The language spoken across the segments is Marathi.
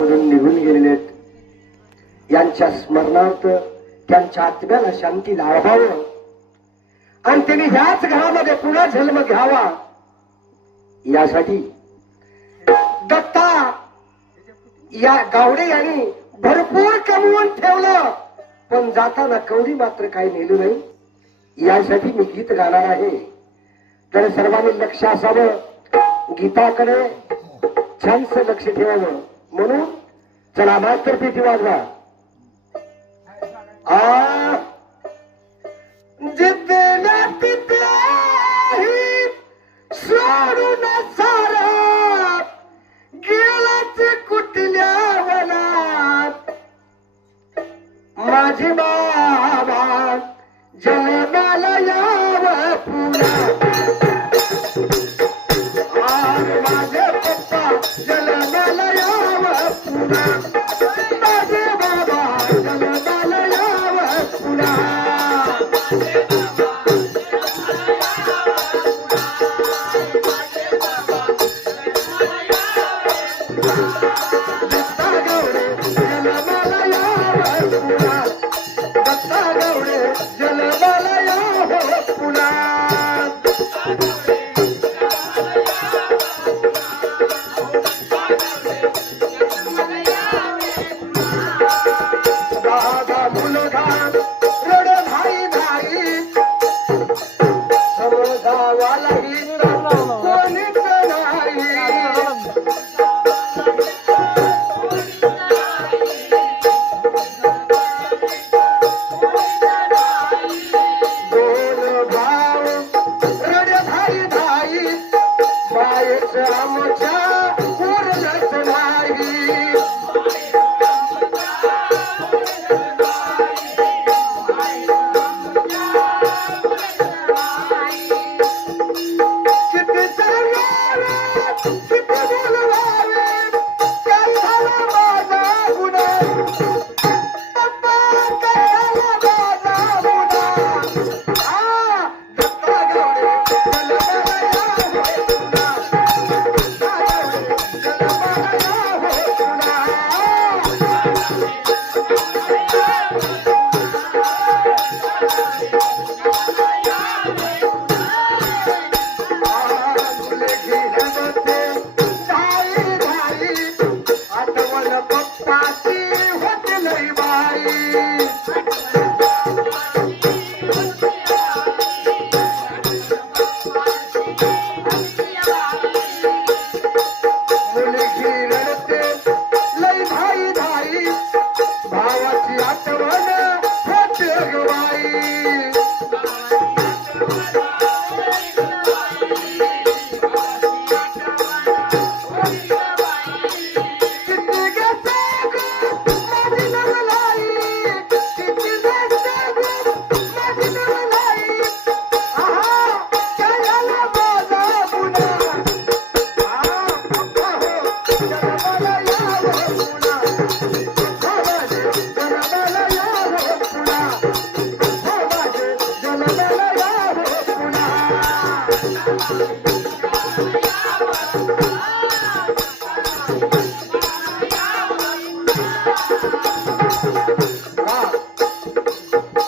निघून गेलेत यांच्या स्मरणार्थ त्यांच्या आत्म्याला शांती लाभावं आणि त्यांनी ह्याच घरामध्ये पुन्हा जन्म घ्यावा यासाठी दत्ता या गावडे यांनी भरपूर कमवून ठेवलं, पण जाताना कवडी मात्र काही नेलं नाही. यासाठी मी गीत गाणार आहे. तर सर्वांनी लक्ष असावं, गीताकडे छानसं लक्ष ठेवावं. म्हणून चला मात्र पेटी वाजवा. जितेला तिथे सोडून सारा गेलाच कुठल्या वनात माझी बाबा जन्माला यावं पुन्हा. माझे पप्पा जन्माला यावं पुन्हा. माझे बाबा जन्माला यावं पुन्हा.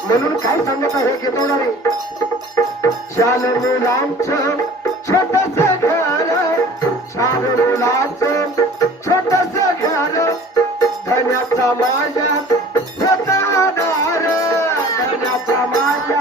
म्हणून काय सांगत आहे घेतवणारे. शाल मुलांचं छोटस घर, शाल मुलांचं छोटस घर, धन्याचा माझ्या होतादार, धन्याचा माझ्या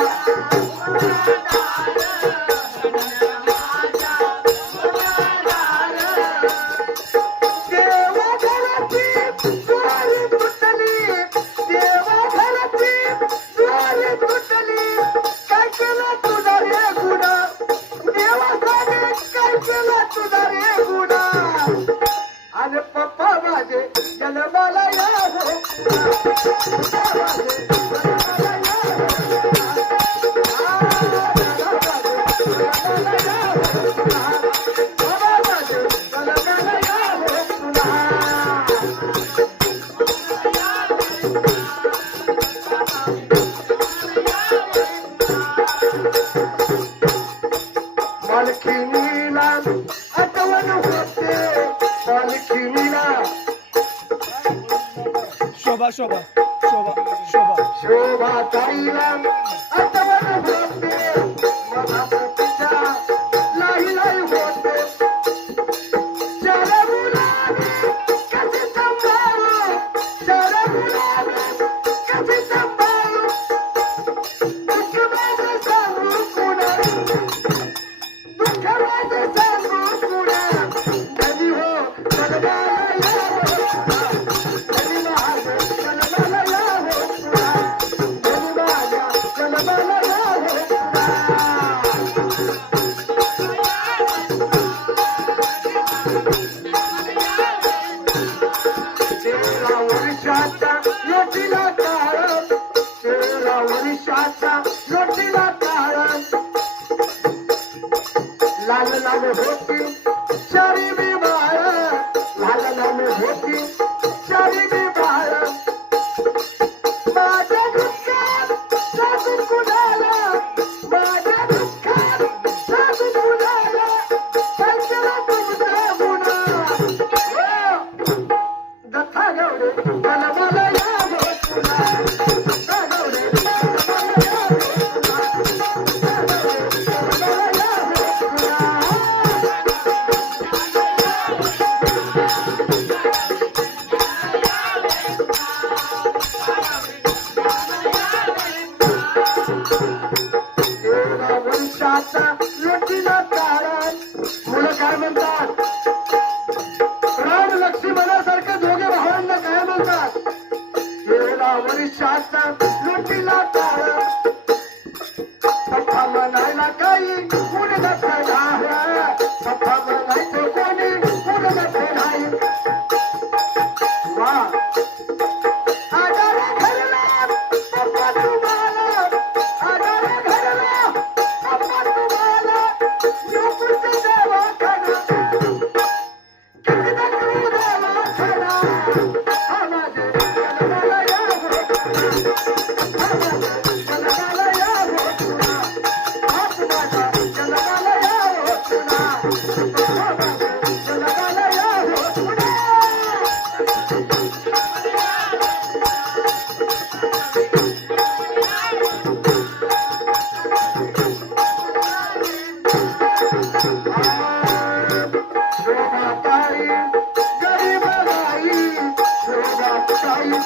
पालखीला आठवण होते, पालखीला शोभा शोभा शोभा शोभा शोभा ताईला आठवण होते मनात तिच्या लाई लाई होते चार मुलाने कशी सांभाळू चार मुलाने कशी सांभाळू दुःख माझं सांगू कुणा दुःख माझं सांगू कुणा कधी हो कलबाला कधी माझं कलबाला वर्षाचा लोटीला काळ 13 वर्षाचा लोटीला काळ लाल लाल होती चारी मी बाळ लाल लाल होती चारी मी बाळ माझ्या दुःखात सासू कुणाला माझ्या दुःखात सासू कुणाला पंचला तुमचा गुन्हा दत्ता गवडे मला मला यावं तुला दत्ता गवडे मला यावं तुला मला यावं तुला 13 वर्षाचा लोटीला काळ मुलं काय म्हणतात राम लक्ष्मणासारखं दोघे भावांना काय म्हणतात 13 वर्षाचा लोटीला काळ पप्पा म्हणायला काही कुणी नसतं नाही पप्पा म्हणायचं कोणी कुणी नसतं नाही वा आजार घडला पप्पा तुम्हाला आजार घडला पप्पा तुम्हाला नोकरीचं दवाखाना किती नोकरी दवाखाना आवाज जन्माला यावं जन्माला यावं तुला आत्माचा जन्माला यावं तुला जन्माला यावं तुला शोभाताई गरीब बाई शोभाताई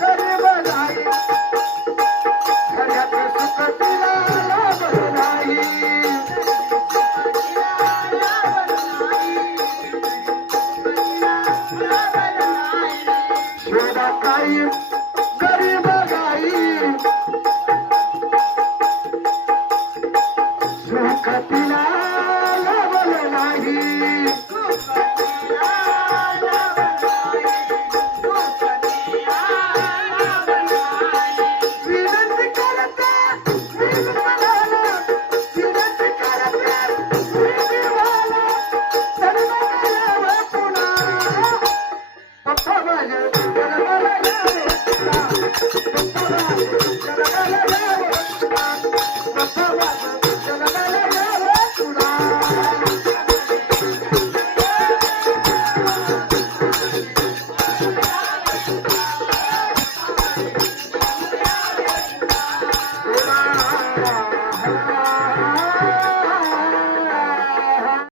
गरीब बाई घरात सुख तिला लाभलं नाही शोभाताई